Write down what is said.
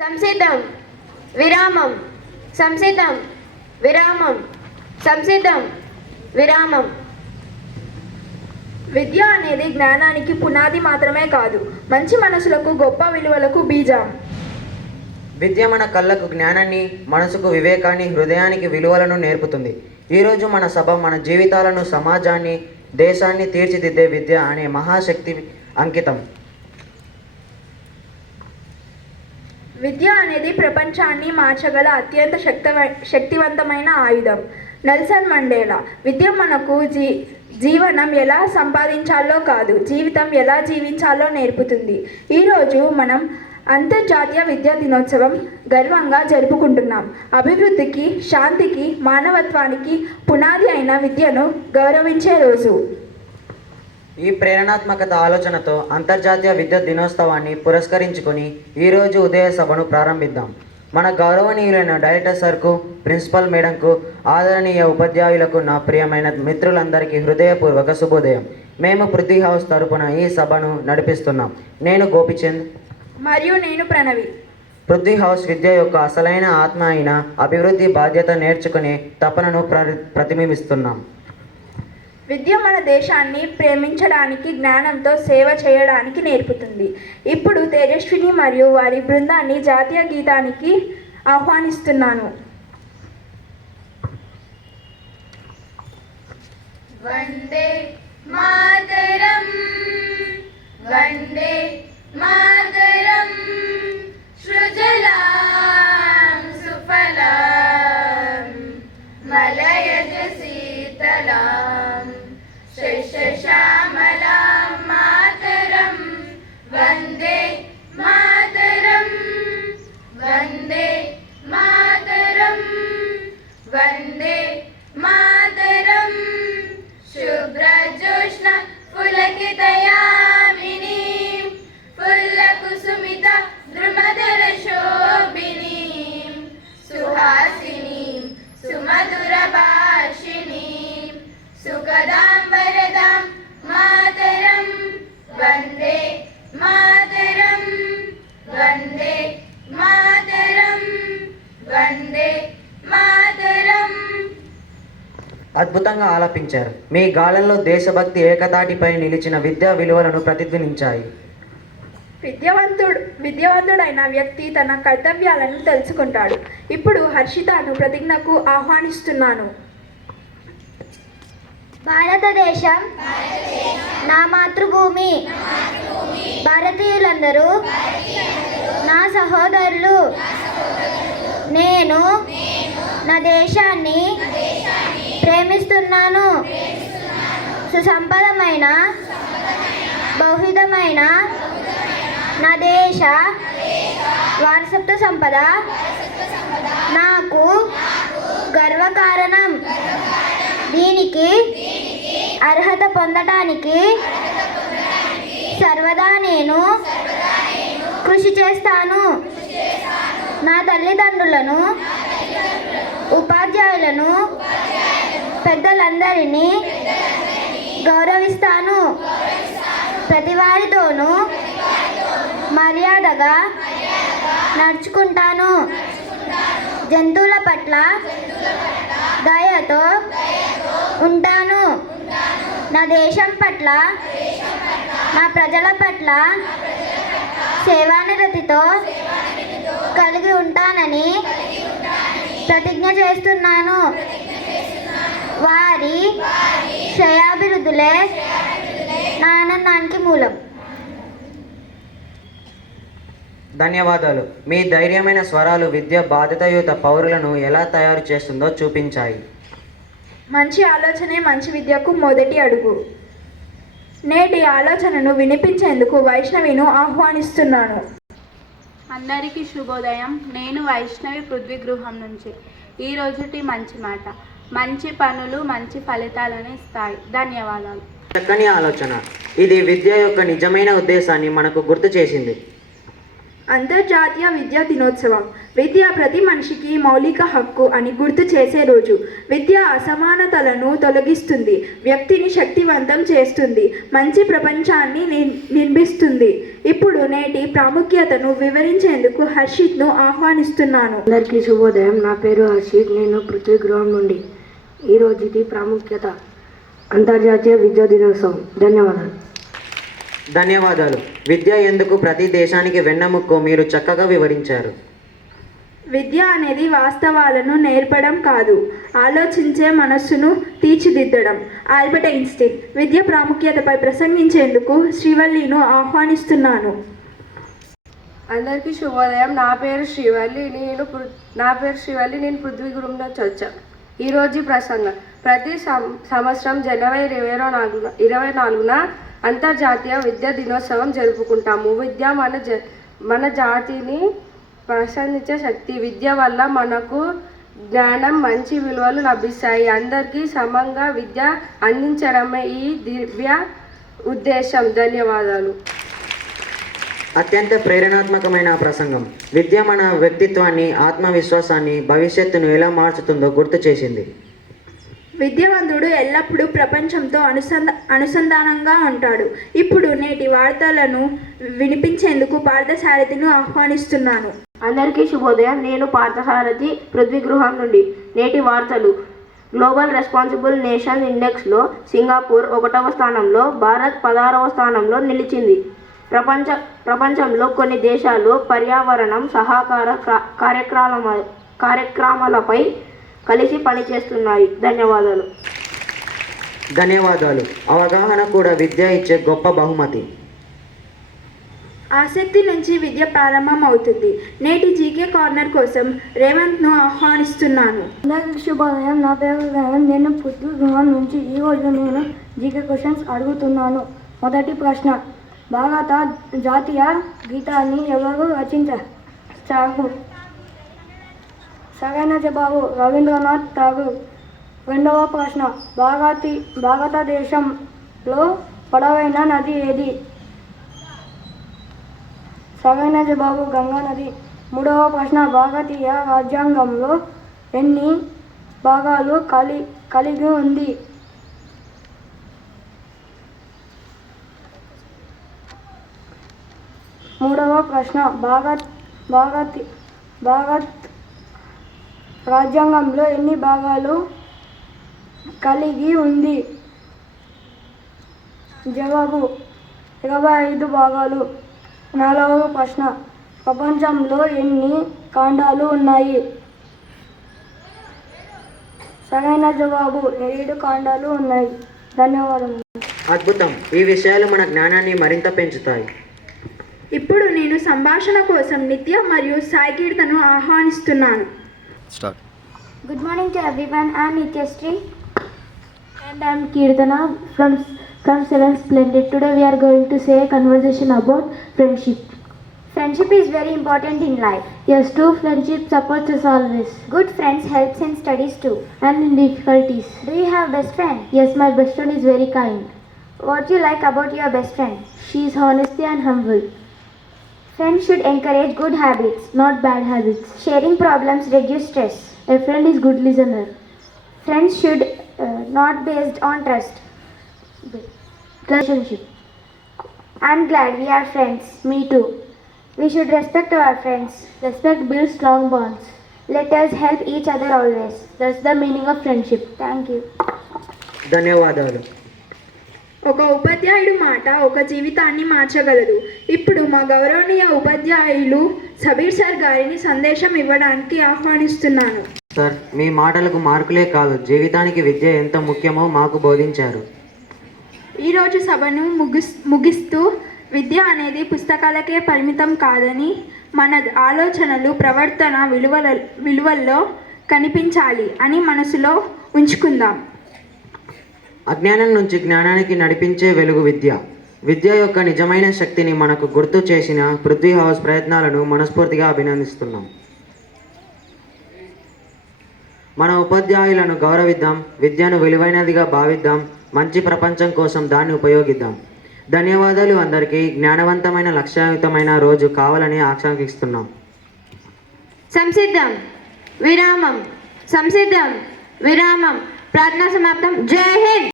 సంసిద్ధం విరామం సంసిద్ధం విరామం సంసిద్ధం విరామం. విద్య అనేది జ్ఞానానికి పునాది మాత్రమే కాదు, మంచి మనసులకు గొప్ప విలువలకు బీజం. విద్య మన కళ్ళకు జ్ఞానాన్ని, మనసుకు వివేకాన్ని, హృదయానికి విలువలను నేర్పుతుంది. ఈరోజు మన సభ మన జీవితాలను, సమాజాన్ని, దేశాన్ని తీర్చిదిద్దే విద్య అనే మహాశక్తి అంకితం. విద్య అనేది ప్రపంచాన్ని మార్చగల అత్యంత శక్తివంతమైన ఆయుధం. నెల్సన్ మండేలా విద్య మనకు జీవనం ఎలా సంపాదించాలో కాదు, జీవితం ఎలా జీవించాలో నేర్పుతుంది. ఈరోజు మనం అంతర్జాతీయ విద్యా దినోత్సవం గర్వంగా జరుపుకుంటున్నాం. అభివృద్ధికి, శాంతికి, మానవత్వానికి పునాది అయిన విద్యను గౌరవించే రోజు. ఈ ప్రేరణాత్మక ఆలోచనతో అంతర్జాతీయ విద్యా దినోత్సవాన్ని పురస్కరించుకొని ఈరోజు ఉదయ సభను ప్రారంభిద్దాం. మన గౌరవనీయులైన డైరెక్టర్ సార్కు, ప్రిన్సిపల్ మేడంకు, ఆదరణీయ ఉపాధ్యాయులకు, నా ప్రియమైన మిత్రులందరికీ హృదయపూర్వక శుభోదయం. మేము పృథ్వీ హౌస్ తరపున ఈ సభను నడిపిస్తున్నాం. నేను గోపిచంద్ మరియు నేను ప్రణవి. పృథ్వీ హౌస్ విద్య యొక్క అసలైన ఆత్మ అయిన అభివృద్ధి బాధ్యత నేర్చుకునే తపనను ప్రతిబింబిస్తున్నాం. విద్య మన దేశాన్ని ప్రేమించడానికి, జ్ఞానంతో సేవ చేయడానికి నేర్పుతుంది. ఇప్పుడు తేజస్విని మరియు వారి బృందాన్ని జాతీయ గీతానికి ఆహ్వానిస్తున్నాను. వందే మాతరం వందే మాతరం సృజలాం సుఫలాం మలయజ శీతలాం శస్యశ్యామలాం మాతరం వందే మాతరం వందే మాతరం వందే మాతరం శుభ్రజోష్ణ పులకితయామిని ఫుల్లకుసుమిత ద్రుమధర శోభిని సుహాసిని సుమధుర భాషిని సుఖదాం వరదాం మాతరం వందే మాతరం వందే మాతరం వందే మాతరం. అద్భుతంగా ఆలపించారు. మీ గాళల్లో దేశభక్తి ఏకతాటిపై నిలిచిన విద్యా విలువలను ప్రతిధ్వనించాయి. విద్యావంతుడైన వ్యక్తి తన కర్తవ్యాలను తెలుసుకుంటాడు. ఇప్పుడు హర్షితను ప్రతిజ్ఞకు ఆహ్వానిస్తున్నాను. భారతదేశం నా మాతృభూమి. భారతీయులందరూ నా సహోదరులు. నేను నా దేశాన్ని ప్రేమిస్తున్నాను. సుసంపన్నమైన, బహువిధమైన నా దేశ వారసత్వ సంపద నాకు గర్వకారణం. దీనికి అర్హత పొందటానికి సర్వదా నేను కృషి చేస్తాను. నా తల్లిదండ్రులను, ఉపాధ్యాయులను, పెద్దలందరినీ గౌరవిస్తాను. ప్రతి వారితోనూ మర్యాదగా నడుచుకుంటాను. జంతువుల పట్ల దయతో ఉంటాను. నా దేశం పట్ల, నా ప్రజల పట్ల సేవానిరతితో కలిగి ఉంటానని ప్రతిజ్ఞ చేస్తున్నాను. వారి శ్రేయాభివృద్ధులే నా ఆనందానికి మూలం. ధన్యవాదాలు. మీ ధైర్యమైన స్వరాలు విద్య బాధ్యతాయుత పౌరులను ఎలా తయారు చేస్తుందో చూపించాయి. మంచి ఆలోచనే మంచి విద్యకు మొదటి అడుగు. నేటి ఆలోచనను వినిపించేందుకు వైష్ణవిను ఆహ్వానిస్తున్నాను. అందరికీ శుభోదయం. నేను వైష్ణవి, పృథ్వీ గృహం నుంచి. ఈ రోజుటి మంచి మాట: మంచి పనులు మంచి ఫలితాలను ఇస్తాయి. ధన్యవాదాలు. చక్కని ఆలోచన. ఇది విద్య యొక్క నిజమైన ఉద్దేశాన్ని మనకు గుర్తు చేసింది. అంతర్జాతీయ విద్యా దినోత్సవం విద్య ప్రతి మనిషికి మౌలిక హక్కు అని గుర్తు చేసే రోజు. విద్య అసమానతలను తొలగిస్తుంది, వ్యక్తిని శక్తివంతం చేస్తుంది, మంచి ప్రపంచాన్ని నిర్మిస్తుంది. ఇప్పుడు నేటి ప్రాముఖ్యతను వివరించేందుకు హర్షిత్ను ఆహ్వానిస్తున్నాను. అందరికీ శుభోదయం. నా పేరు హర్షిత్. నేను పృథ్వీ గృహం నుండి. ఈరోజుది ప్రాముఖ్యత అంతర్జాతీయ విద్యా దినోత్సవం. ధన్యవాదాలు. ధన్యవాదాలు. విద్య ఎందుకు ప్రతి దేశానికి వెన్నెముక్కో మీరు చక్కగా వివరించారు. విద్య అనేది వాస్తవాలను నేర్పడం కాదు, ఆలోచించే మనస్సును తీర్చిదిద్దడం. Albert Einstein. విద్య ప్రాముఖ్యతపై ప్రసంగించేందుకు శ్రీవల్లిను ఆహ్వానిస్తున్నాను. అందరికీ శుభోదయం. నా పేరు శ్రీవల్లి. నేను పృథ్వీ గృహం నుంచి వచ్చాను. ఈరోజు ప్రసంగం. ప్రతి సంవత్సరం జనవరి 24న అంతర్జాతీయ విద్యా దినోత్సవం జరుపుకుంటాము. విద్య మన జాతిని ప్రసన్నించే శక్తి. విద్య వల్ల మనకు జ్ఞానం, మంచి విలువలు లభిస్తాయి. అందరికీ సమంగా విద్య అందించడమే ఈ దివ్య ఉద్దేశం. ధన్యవాదాలు. అత్యంత ప్రేరణాత్మకమైన ప్రసంగం. విద్య మన వ్యక్తిత్వాన్ని, ఆత్మవిశ్వాసాన్ని, భవిష్యత్తును ఎలా మార్చుతుందో గుర్తు చేసింది. విద్యావంతుడు ఎల్లప్పుడూ ప్రపంచంతో అనుసంధానంగా ఉంటాడు. ఇప్పుడు నేటి వార్తలను వినిపించేందుకు పార్థసారథిని ఆహ్వానిస్తున్నాను. అందరికీ శుభోదయం. నేను పార్థసారథి, పృథ్వీ గృహం నుండి. నేటి వార్తలు. గ్లోబల్ రెస్పాన్సిబుల్ నేషన్ ఇండెక్స్లో సింగపూర్ 1వ స్థానంలో, భారత్ 16వ స్థానంలో నిలిచింది. ప్రపంచంలో కొన్ని దేశాలు పర్యావరణం సహకార కార్యక్రమాలపై కలిసి పనిచేస్తున్నాయి. ధన్యవాదాలు. ధన్యవాదాలు. అవగాహన కూడా విద్య ఇచ్చే గొప్ప బహుమతి. ఆసక్తి నుంచి విద్య ప్రారంభం అవుతుంది. నేటి జీకే కార్నర్ కోసం రేవంత్ను ఆహ్వానిస్తున్నాను. అందరికీ శుభోదయం. నా పేరు రేవంత్. నేను పృథ్వీ గృహం నుంచి. ఈరోజు నేను జీకే క్వశ్చన్స్ అడుగుతున్నాను. మొదటి ప్రశ్న. భారత జాతీయ గీతాన్ని ఎవరు రచించారు? సరైన జవాబు రవీంద్రనాథ్ ఠాగూర్. రెండవ ప్రశ్న. భారతదేశంలో పొడవైన నది ఏది? సరైన జవాబు గంగా నది. మూడవ ప్రశ్న. భారతీయ రాజ్యాంగంలో ఎన్ని భాగాలు కలిగి ఉంది? మూడవ ప్రశ్న. భారత్ రాజ్యాంగంలో ఎన్ని భాగాలు కలిగి ఉంది? జవాబు 25 భాగాలు. నాలుగవ ప్రశ్న. ప్రపంచంలో ఎన్ని ఖండాలు ఉన్నాయి? సరైన జవాబు 7 ఖండాలు ఉన్నాయి. ధన్యవాదములు. అద్భుతం. ఈ విషయాలు మన జ్ఞానాన్ని మరింత పెంచుతాయి. ఇప్పుడు నేను సంభాషణ కోసం నిత్య మరియు సాయి కీర్తను ఆహ్వానిస్తున్నాను. Start. Good morning to everyone. I am Nityashree. And I am Kirtana from 7th Splendid. Today we are going to say a conversation about friendship. Friendship is very important in life. Yes, true friendship supports us always Good friends helps in studies too. and in difficulties. Do you have best friend? Yes, my best friend is very kind. What you like about your best friend? She is honesty and humble, Friends should encourage good habits. not bad habits. Sharing problems reduce stress. A friend is good listener. Friends should not based on trust. Relationship. I'm glad we are friends. Me too. We should respect our friends. Respect builds strong bonds. Let us help each other always. That's the meaning of friendship. Thank you. ధన్యవాదాలు. ఒక ఉపాధ్యాయుడు మాట ఒక జీవితాన్ని మార్చగలదు. ఇప్పుడు మా గౌరవనీయ ఉపాధ్యాయులు సబీర్ సార్ గారిని సందేశం ఇవ్వడానికి ఆహ్వానిస్తున్నాను. సార్, మీ మాటలకు మార్కులే కాదు, జీవితానికి విద్య ఎంత ముఖ్యమో మాకు బోధించారు. ఈరోజు సభను ముగిస్తూ విద్య అనేది పుస్తకాలకే పరిమితం కాదని, మన ఆలోచనలు, ప్రవర్తన, విలువల్లో కనిపించాలి అని మనసులో ఉంచుకుందాం. అజ్ఞానం నుంచి జ్ఞానానికి నడిపించే వెలుగు విద్య. విద్య యొక్క నిజమైన శక్తిని మనకు గుర్తు చేసిన పృథ్వీ హౌస్ ప్రయత్నాలను మనస్ఫూర్తిగా అభినందిస్తున్నాం. మన ఉపాధ్యాయులను గౌరవిద్దాం, విద్యను విలువైనదిగా భావిద్దాం, మంచి ప్రపంచం కోసం దాన్ని ఉపయోగిద్దాం. ధన్యవాదాలు అందరికీ. జ్ఞానవంతమైన లక్ష్యయుతమైన రోజు కావాలని ఆకాంక్షిస్తున్నాం. సంసిద్ధం విరామం. సంసిద్ధం విరామం. ప్రార్థనా సమాప్తం. జై హింద్.